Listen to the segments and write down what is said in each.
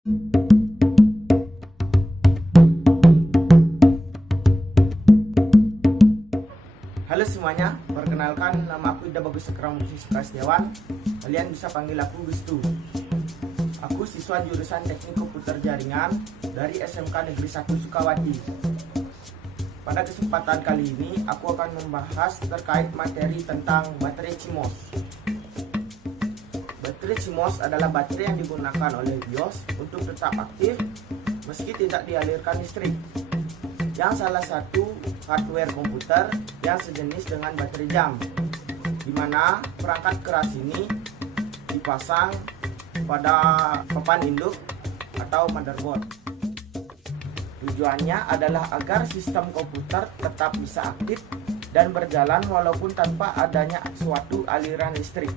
Halo semuanya, perkenalkan nama aku Ida Bagus Sekramuti Sukastiawan. Kalian bisa panggil aku Gustu. Aku siswa jurusan Teknik Komputer Jaringan dari SMK Negeri 1 Sukawati. Pada kesempatan kali ini aku akan membahas terkait materi tentang baterai CMOS. Baterai CMOS adalah baterai yang digunakan oleh BIOS untuk tetap aktif meski tidak dialirkan listrik, yang salah satu hardware komputer yang sejenis dengan baterai jam, di mana perangkat keras ini dipasang pada papan induk atau motherboard. Tujuannya adalah agar sistem komputer tetap bisa aktif dan berjalan walaupun tanpa adanya suatu aliran listrik.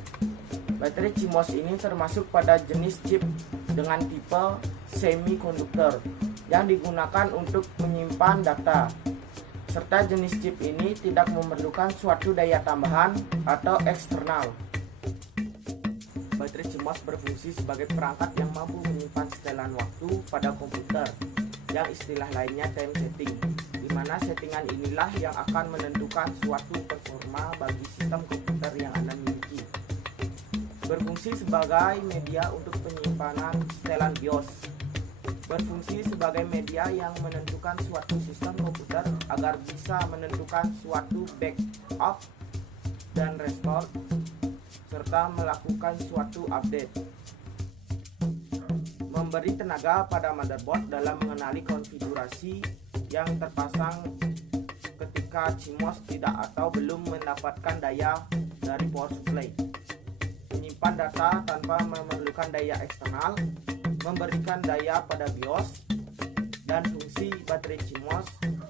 Baterai CMOS ini termasuk pada jenis chip dengan tipe semikonduktor yang digunakan untuk menyimpan data, serta jenis chip ini tidak memerlukan suatu daya tambahan atau eksternal. Baterai CMOS berfungsi sebagai perangkat yang mampu menyimpan setelan waktu pada komputer, yang istilah lainnya time setting, di mana settingan inilah yang akan menentukan suatu performa bagi sistem komputer yang Anda miliki. Berfungsi sebagai media untuk penyimpanan setelan BIOS. Berfungsi sebagai media yang menentukan suatu sistem komputer agar bisa menentukan suatu backup dan restore, serta melakukan suatu update. Memberi tenaga pada motherboard dalam mengenali konfigurasi yang terpasang ketika CMOS tidak atau belum mendapatkan daya dari power supply. Menyimpan data tanpa memerlukan daya eksternal, memberikan daya pada BIOS, dan fungsi baterai CMOS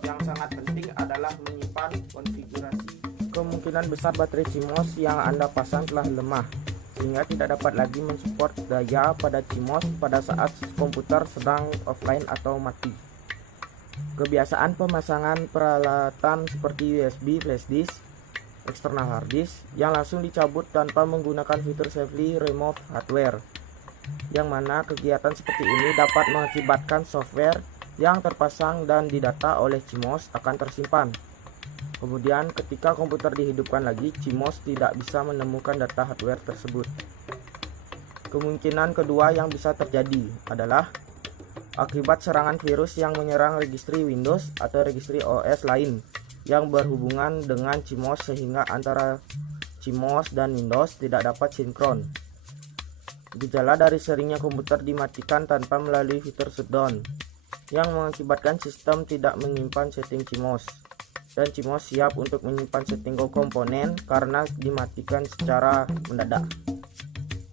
yang sangat penting adalah menyimpan konfigurasi. Kemungkinan besar baterai CMOS yang Anda pasang telah lemah, sehingga tidak dapat lagi mensupport daya pada CMOS pada saat komputer sedang offline atau mati. Kebiasaan pemasangan peralatan seperti USB, flash disk, eksternal hard disk yang langsung dicabut tanpa menggunakan fitur safely remove hardware, yang mana kegiatan seperti ini dapat mengakibatkan software yang terpasang dan didata oleh CMOS akan tersimpan. Kemudian ketika komputer dihidupkan lagi, CMOS tidak bisa menemukan data hardware tersebut. Kemungkinan kedua yang bisa terjadi adalah akibat serangan virus yang menyerang registri Windows atau registri OS lain yang berhubungan dengan CMOS, sehingga antara CMOS dan Windows tidak dapat sinkron. Gejala dari seringnya komputer dimatikan tanpa melalui fitur shutdown, yang mengakibatkan sistem tidak menyimpan setting CMOS, dan CMOS siap untuk menyimpan setting komponen karena dimatikan secara mendadak.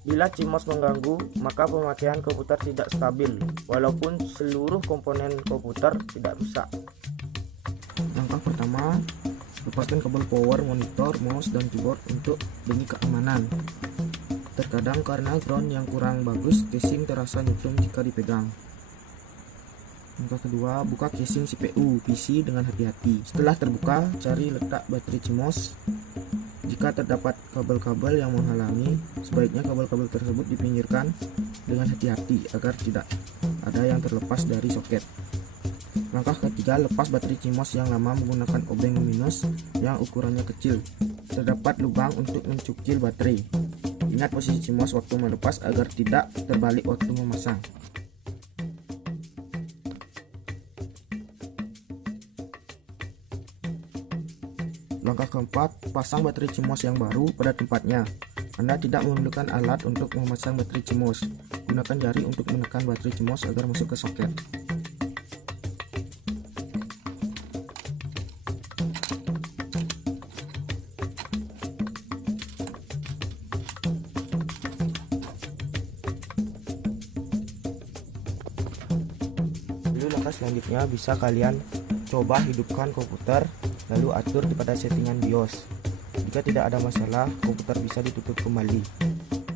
Bila CMOS mengganggu, maka pemakaian komputer tidak stabil, walaupun seluruh komponen komputer tidak rusak. Langkah pertama, lepaskan kabel power, monitor, mouse, dan keyboard untuk demi keamanan. Terkadang karena ground yang kurang bagus, casing terasa nyetrum jika dipegang. Langkah kedua, buka casing CPU PC dengan hati-hati. Setelah terbuka, cari letak baterai CMOS. Jika terdapat kabel-kabel yang menghalangi, sebaiknya kabel-kabel tersebut dipinggirkan dengan hati-hati agar tidak ada yang terlepas dari soket. Langkah ketiga, lepas baterai CMOS yang lama menggunakan obeng minus yang ukurannya kecil. Terdapat lubang untuk mencukil baterai. Ingat posisi CMOS waktu melepas agar tidak terbalik waktu memasang. Langkah keempat, pasang baterai CMOS yang baru pada tempatnya. Anda tidak memerlukan alat untuk memasang baterai CMOS. Gunakan jari untuk menekan baterai CMOS agar masuk ke soket. Langkah selanjutnya bisa kalian coba hidupkan komputer, lalu atur pada settingan BIOS. Jika tidak ada masalah, komputer bisa ditutup kembali.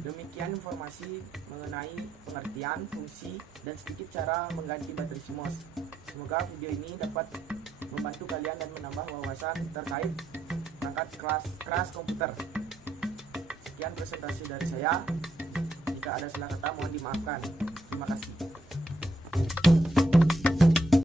Demikian informasi mengenai pengertian, fungsi, dan sedikit cara mengganti baterai CMOS. Semoga video ini dapat membantu kalian dan menambah wawasan terkait perangkat keras komputer. Sekian presentasi dari saya. Jika ada salah kata mohon dimaafkan. Terima kasih.